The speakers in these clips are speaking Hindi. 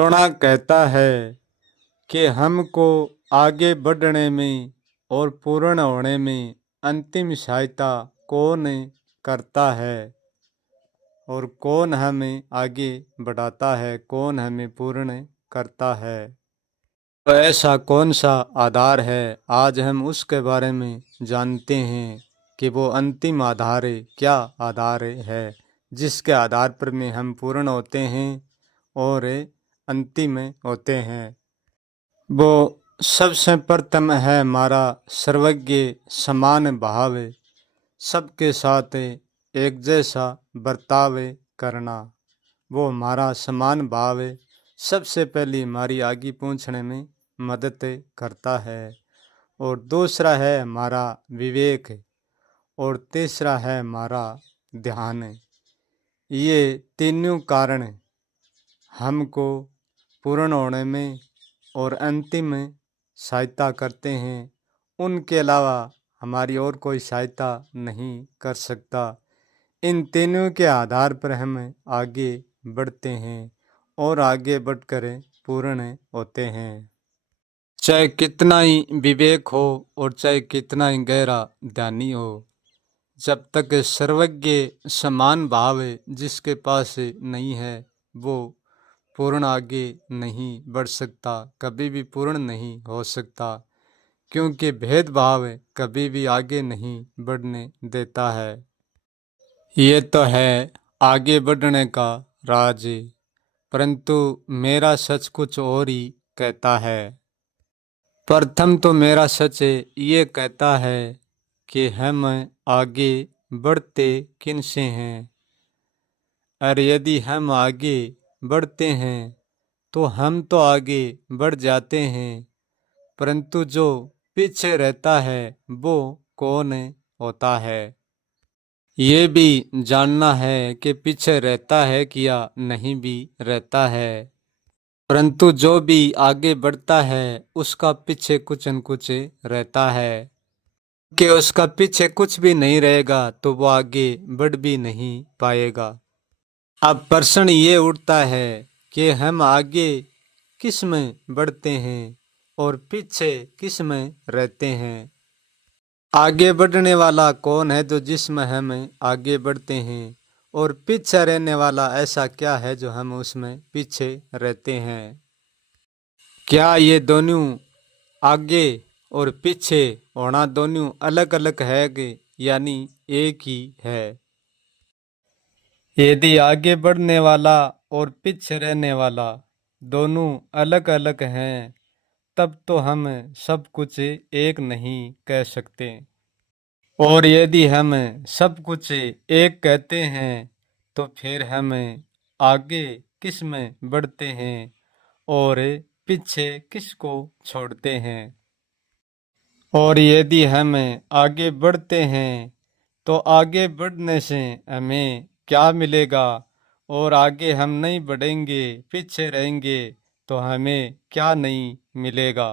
सोना कहता है कि हमको आगे बढ़ने में और पूर्ण होने में अंतिम सहायता कौन करता है और कौन हमें आगे बढ़ाता है, कौन हमें पूर्ण करता है। तो ऐसा कौन सा आधार है, आज हम उसके बारे में जानते हैं कि वो अंतिम आधार क्या आधार है जिसके आधार पर में हम पूर्ण होते हैं और अंतिम होते हैं। वो सबसे प्रथम है हमारा सर्वज्ञ समान भाव, सबके साथ एक जैसा बर्ताव करना। वो हमारा समान भाव सबसे पहले हमारी आगे पहुंचने में मदद करता है। और दूसरा है हमारा विवेक और तीसरा है हमारा ध्यान। ये तीनों कारण हमको पूर्ण होने में और अंतिम में सहायता करते हैं। उनके अलावा हमारी और कोई सहायता नहीं कर सकता। इन तीनों के आधार पर हम आगे बढ़ते हैं और आगे बढ़कर पूर्ण होते हैं। चाहे कितना ही विवेक हो और चाहे कितना ही गहरा ध्यानी हो, जब तक सर्वज्ञ समान भाव जिसके पास नहीं है वो पूर्ण आगे नहीं बढ़ सकता, कभी भी पूर्ण नहीं हो सकता। क्योंकि भेदभाव कभी भी आगे नहीं बढ़ने देता है। ये तो है आगे बढ़ने का राज, परंतु मेरा सच कुछ और ही कहता है। प्रथम तो मेरा सच ये कहता है कि हम आगे बढ़ते किन से हैं। और यदि हम आगे बढ़ते हैं तो हम तो आगे बढ़ जाते हैं, परंतु जो पीछे रहता है वो कौन होता है ये भी जानना है कि पीछे रहता है कि या नहीं भी रहता है। परंतु जो भी आगे बढ़ता है उसका पीछे कुछ न कुछ रहता है, कि उसका पीछे कुछ भी नहीं रहेगा तो वो आगे बढ़ भी नहीं पाएगा। अब प्रश्न ये उठता है कि हम आगे किस में बढ़ते हैं और पीछे किस में रहते हैं। आगे बढ़ने वाला कौन है जो जिसमें हम आगे बढ़ते हैं, और पीछे रहने वाला ऐसा क्या है जो हम उसमें पीछे रहते हैं। क्या ये दोनों आगे और पीछे होना दोनों अलग अलग है कि यानी एक ही है। यदि आगे बढ़ने वाला और पीछे रहने वाला दोनों अलग अलग हैं तब तो हम सब कुछ एक नहीं कह सकते। और यदि हम सब कुछ एक कहते हैं तो फिर हम आगे किस में बढ़ते हैं और पीछे किसको छोड़ते हैं। और यदि हम आगे बढ़ते हैं तो आगे बढ़ने से हमें क्या मिलेगा, और आगे हम नहीं बढ़ेंगे पीछे रहेंगे तो हमें क्या नहीं मिलेगा।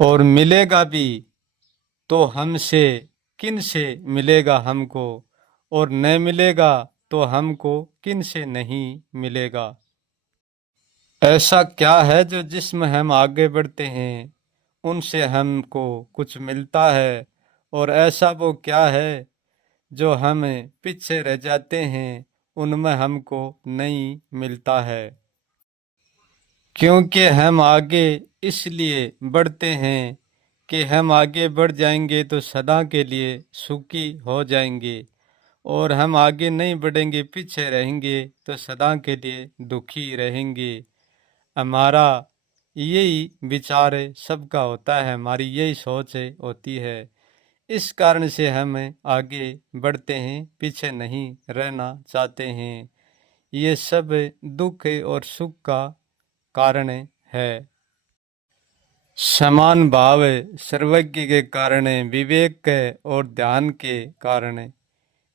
और मिलेगा भी तो हमसे किन से मिलेगा हमको, और न मिलेगा तो हमको किन से नहीं मिलेगा। ऐसा क्या है जो जिसमें हम आगे बढ़ते हैं उनसे हमको कुछ मिलता है, और ऐसा वो क्या है जो हम पीछे रह जाते हैं उनमें हमको नहीं मिलता है। क्योंकि हम आगे इसलिए बढ़ते हैं कि हम आगे बढ़ जाएंगे तो सदा के लिए सुखी हो जाएंगे, और हम आगे नहीं बढ़ेंगे पीछे रहेंगे तो सदा के लिए दुखी रहेंगे। हमारा यही विचार है, सबका होता है, हमारी यही सोच होती है। इस कारण से हम आगे बढ़ते हैं, पीछे नहीं रहना चाहते हैं। ये सब दुख और सुख का कारण है। समान भाव सर्वज्ञ के कारण, विवेक के और ध्यान के कारण,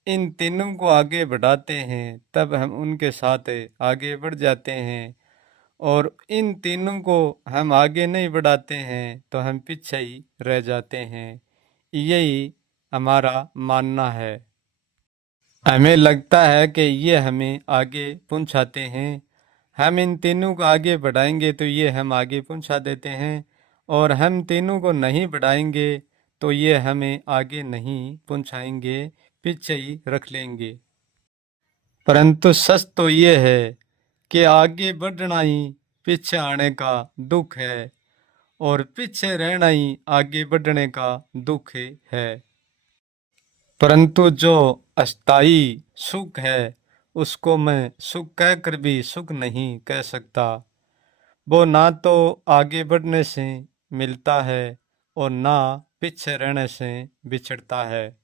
इन तीनों को आगे बढ़ाते हैं तब हम उनके साथ आगे बढ़ जाते हैं। और इन तीनों को हम आगे नहीं बढ़ाते हैं तो हम पीछे ही रह जाते हैं। यही हमारा मानना है। हमें लगता है कि ये हमें आगे पहुंचाते हैं, हम इन तीनों को आगे बढ़ाएंगे तो ये हम आगे पहुंचा देते हैं, और हम तीनों को नहीं बढ़ाएंगे तो ये हमें आगे नहीं पहुंचाएंगे, पीछे ही रख लेंगे। परंतु सच तो ये है कि आगे बढ़ना ही पीछे आने का दुख है, और पीछे रहना ही आगे बढ़ने का दुख है। परंतु जो अस्थाई सुख है उसको मैं सुख कहकर भी सुख नहीं कह सकता। वो ना तो आगे बढ़ने से मिलता है और ना पीछे रहने से बिछड़ता है,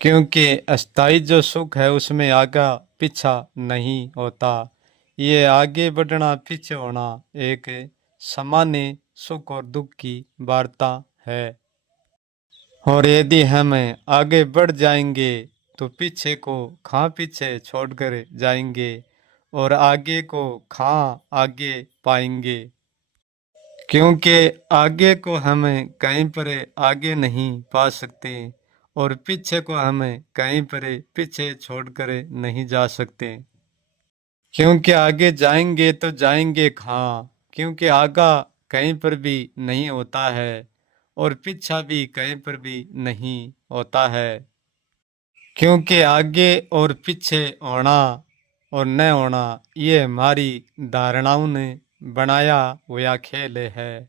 क्योंकि अस्थाई जो सुख है उसमें आगा पीछा नहीं होता। ये आगे बढ़ना पीछे होना एक सामान्य सुख और दुख की वार्ता है। और यदि हम आगे बढ़ जाएंगे तो पीछे को खां पीछे छोड़कर जाएंगे, और आगे को खां आगे पाएंगे, क्योंकि आगे को हम कहीं पर आगे नहीं पा सकते और पीछे को हम कहीं पर पीछे छोड़कर नहीं जा सकते। क्योंकि आगे जाएंगे तो जाएंगे कहाँ, क्योंकि आगा कहीं पर भी नहीं होता है और पीछा भी कहीं पर भी नहीं होता है। क्योंकि आगे और पीछे होना और न होना ये हमारी धारणाओं ने बनाया हुआ खेल है।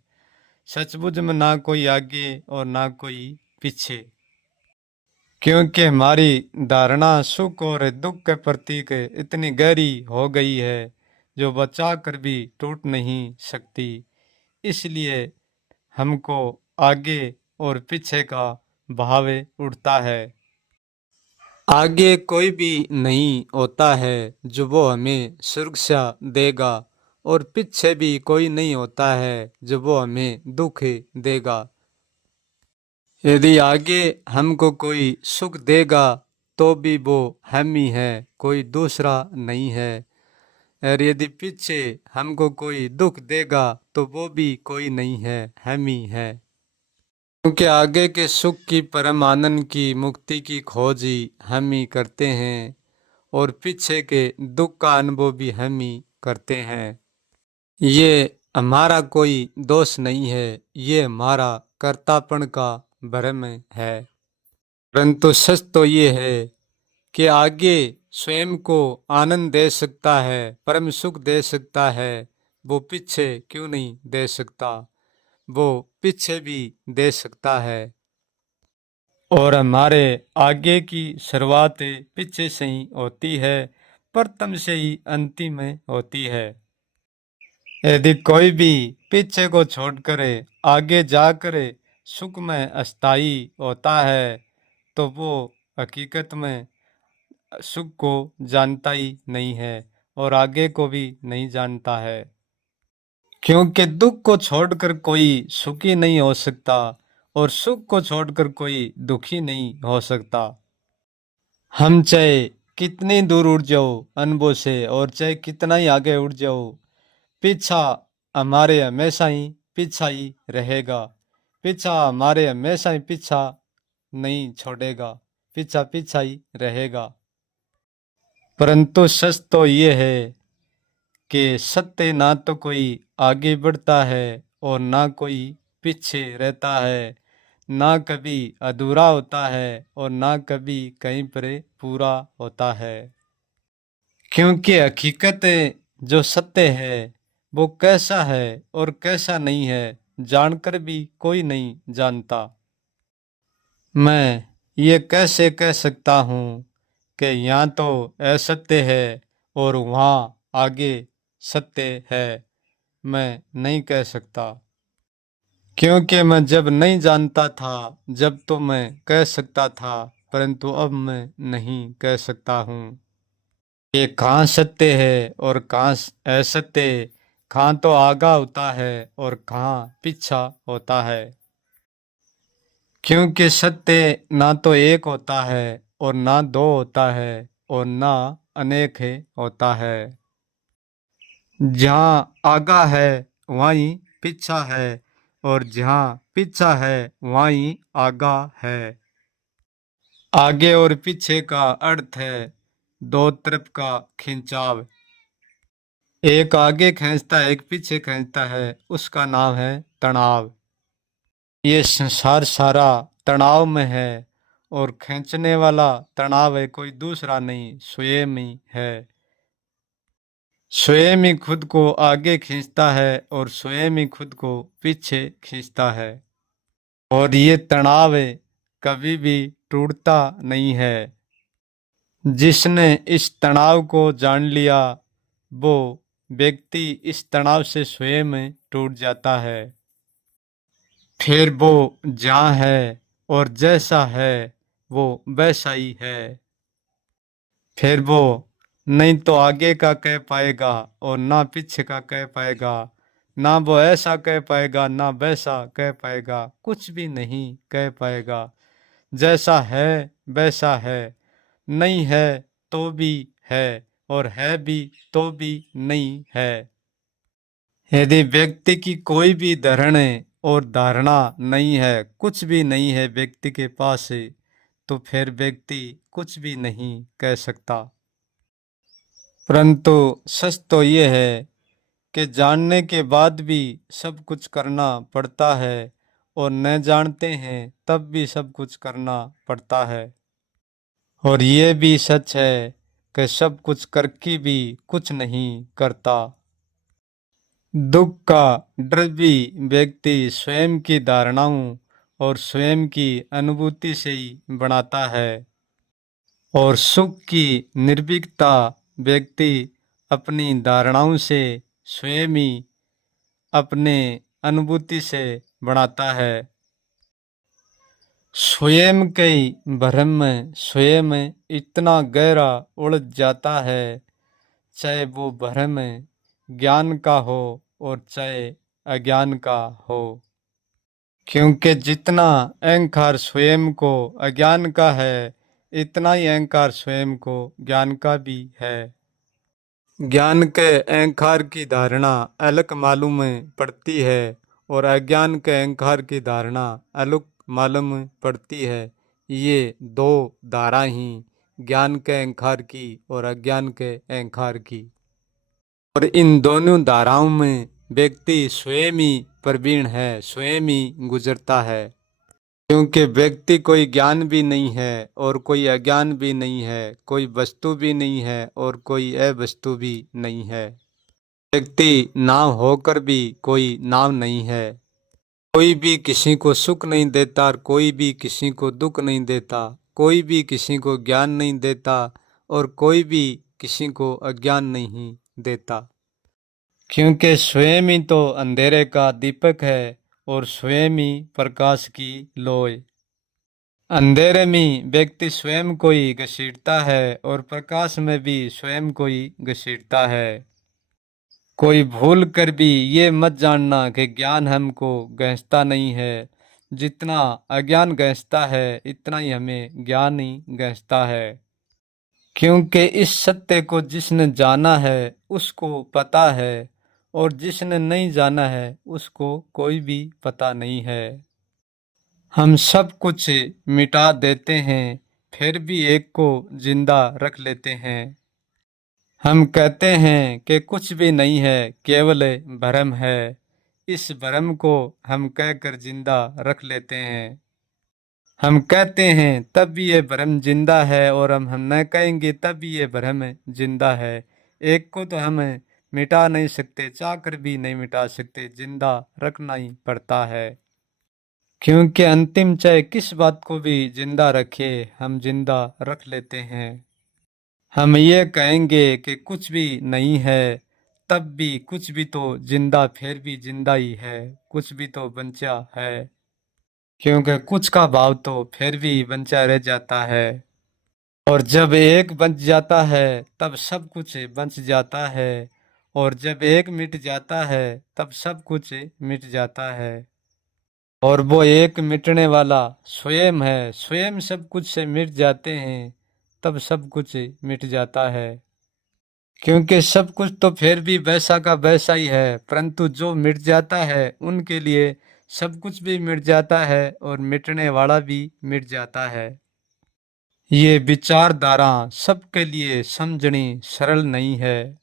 सचमुच में ना कोई आगे और ना कोई पीछे, क्योंकि हमारी धारणा सुख और दुख के प्रतीक इतनी गहरी हो गई है जो बचा कर भी टूट नहीं सकती। इसलिए हमको आगे और पीछे का भाव उठता है। आगे कोई भी नहीं होता है जो वो हमें सुरक्षा देगा, और पीछे भी कोई नहीं होता है जो वो हमें दुख देगा। यदि आगे हमको कोई सुख देगा तो भी वो हम ही है, कोई दूसरा नहीं है, और यदि पीछे हमको कोई दुख देगा तो वो भी कोई नहीं है, हम ही है। क्योंकि आगे के सुख की, परम आनंद की, मुक्ति की खोज ही हम ही करते हैं, और पीछे के दुख का अनुभव भी हम ही करते हैं। ये हमारा कोई दोष नहीं है, ये हमारा कर्तापन का भ्रम है। परंतु सच तो ये है कि आगे स्वयं को आनंद दे सकता है, परम सुख दे सकता है, वो पीछे क्यों नहीं दे सकता? वो पीछे भी दे सकता है। और हमारे आगे की शुरुआत पीछे से ही होती है, प्रथम से ही अंतिम में होती है। यदि कोई भी पीछे को छोड़कर आगे जाकर सुख में अस्थाई होता है तो वो हकीकत में सुख को जानता ही नहीं है और आगे को भी नहीं जानता है। क्योंकि दुख को छोड़कर कोई सुखी नहीं हो सकता और सुख को छोड़कर कोई दुखी नहीं हो सकता। हम चाहे कितनी दूर उड़ जाओ अनुभव से और चाहे कितना ही आगे उड़ जाओ, पीछा हमारे हमेशा ही पीछा ही रहेगा। पीछा हमारे हमेशा ही पीछा नहीं छोड़ेगा, पीछा पीछा ही रहेगा। परंतु सच तो ये है कि सत्य ना तो कोई आगे बढ़ता है और ना कोई पीछे रहता है, ना कभी अधूरा होता है और ना कभी कहीं पर पूरा होता है। क्योंकि हकीकत जो सत्य है वो कैसा है और कैसा नहीं है जानकर भी कोई नहीं जानता। मैं ये कैसे कह सकता हूँ कि यहाँ तो असत्य है और वहाँ आगे सत्य है? मैं नहीं कह सकता, क्योंकि मैं जब नहीं जानता था जब तो मैं कह सकता था, परंतु अब मैं नहीं कह सकता हूँ। ये कहाँ सत्य है और कहाँ असत्य, कहाँ तो आगा होता है और कहाँ पीछा होता है। क्योंकि सत्य ना तो एक होता है और ना दो होता है और ना अनेक होता है। जहाँ आगा है वहीं पीछा है और जहाँ पीछा है वहीं आगा है। आगे और पीछे का अर्थ है दो तरफ का खिंचाव। एक आगे खींचता है एक पीछे खींचता है, उसका नाम है तनाव। ये संसार सारा तनाव में है और खींचने वाला तनाव है कोई दूसरा नहीं, स्वयं ही है। स्वयं ही खुद को आगे खींचता है और स्वयं ही खुद को पीछे खींचता है। और ये तनाव कभी भी टूटता नहीं है। जिसने इस तनाव को जान लिया वो व्यक्ति इस तनाव से स्वयं टूट जाता है। फिर वो जहाँ है और जैसा है वो वैसा ही है। फिर वो नहीं तो आगे का कह पाएगा और ना पीछे का कह पाएगा, ना वो ऐसा कह पाएगा ना वैसा कह पाएगा, कुछ भी नहीं कह पाएगा। जैसा है वैसा है, नहीं है तो भी है और है भी तो भी नहीं है। यदि व्यक्ति की कोई भी धारणा और धारणा नहीं है, कुछ भी नहीं है व्यक्ति के पास तो फिर व्यक्ति कुछ भी नहीं कह सकता। परंतु सच तो ये है कि जानने के बाद भी सब कुछ करना पड़ता है और न जानते हैं तब भी सब कुछ करना पड़ता है। और ये भी सच है कि सब कुछ करके भी कुछ नहीं करता। दुख का डर भी व्यक्ति स्वयं की धारणाओं और स्वयं की अनुभूति से ही बनाता है। और सुख की निर्भीकता व्यक्ति अपनी धारणाओं से स्वयं ही अपने अनुभूति से बनाता है। स्वयं के भ्रम में स्वयं इतना गहरा उलझ जाता है, चाहे वो भ्रम ज्ञान का हो और चाहे अज्ञान का हो। क्योंकि जितना अहंकार स्वयं को अज्ञान का है इतना ही अहंकार स्वयं को ज्ञान का भी है। ज्ञान के अहंकार की धारणा अलग मालूम पड़ती है और अज्ञान के अहंकार की धारणा अलग मालूम पड़ती है। ये दो धारा ही ज्ञान के अहंकार की और अज्ञान के अहंकार की। और इन दोनों धाराओं में व्यक्ति स्वयं ही प्रवीण है, स्वयं ही गुजरता है। क्योंकि व्यक्ति कोई ज्ञान भी नहीं है और कोई अज्ञान भी नहीं है, कोई वस्तु भी नहीं है और कोई अवस्तु भी नहीं है। व्यक्ति नाम होकर भी कोई नाम नहीं है। कोई भी किसी को सुख नहीं देता और कोई भी किसी को दुख नहीं देता, कोई भी किसी को ज्ञान नहीं देता और कोई भी किसी को अज्ञान नहीं देता। क्योंकि स्वयं ही तो अंधेरे का दीपक है और स्वयं ही प्रकाश की लोय। अंधेरे में व्यक्ति स्वयं को ही घसीटता है और प्रकाश में भी स्वयं को ही घसीटता है। कोई भूल कर भी ये मत जानना कि ज्ञान हमको गहसता नहीं है। जितना अज्ञान गहसता है इतना ही हमें ज्ञान ही गहसता है। क्योंकि इस सत्य को जिसने जाना है उसको पता है और जिसने नहीं जाना है उसको कोई भी पता नहीं है। हम सब कुछ मिटा देते हैं फिर भी एक को जिंदा रख लेते हैं। हम कहते हैं कि कुछ भी नहीं है, केवल भ्रम है। इस भ्रम को हम कहकर जिंदा रख लेते हैं। हम कहते हैं तब भी ये भ्रम जिंदा है और हम न कहेंगे तब भी ये भ्रम जिंदा है। एक को तो हम मिटा नहीं सकते, चाह कर भी नहीं मिटा सकते, जिंदा रखना ही पड़ता है। क्योंकि अंतिम चाहे किस बात को भी जिंदा रखे हम जिंदा रख लेते हैं। हम ये कहेंगे कि कुछ भी नहीं है तब भी कुछ भी तो जिंदा फिर भी जिंदा ही है, कुछ भी तो बचा है। क्योंकि कुछ का भाव तो फिर भी बचा रह जाता है। और जब एक बच जाता है तब सब कुछ बच जाता है और जब एक मिट जाता है तब सब कुछ मिट जाता है। और वो एक मिटने वाला स्वयं है, स्वयं सब कुछ से मिट जाते हैं तब सब कुछ मिट जाता है। क्योंकि सब कुछ तो फिर भी वैसा का वैसा ही है, परंतु जो मिट जाता है उनके लिए सब कुछ भी मिट जाता है और मिटने वाला भी मिट जाता है। ये विचारधारा सबके लिए समझनी सरल नहीं है।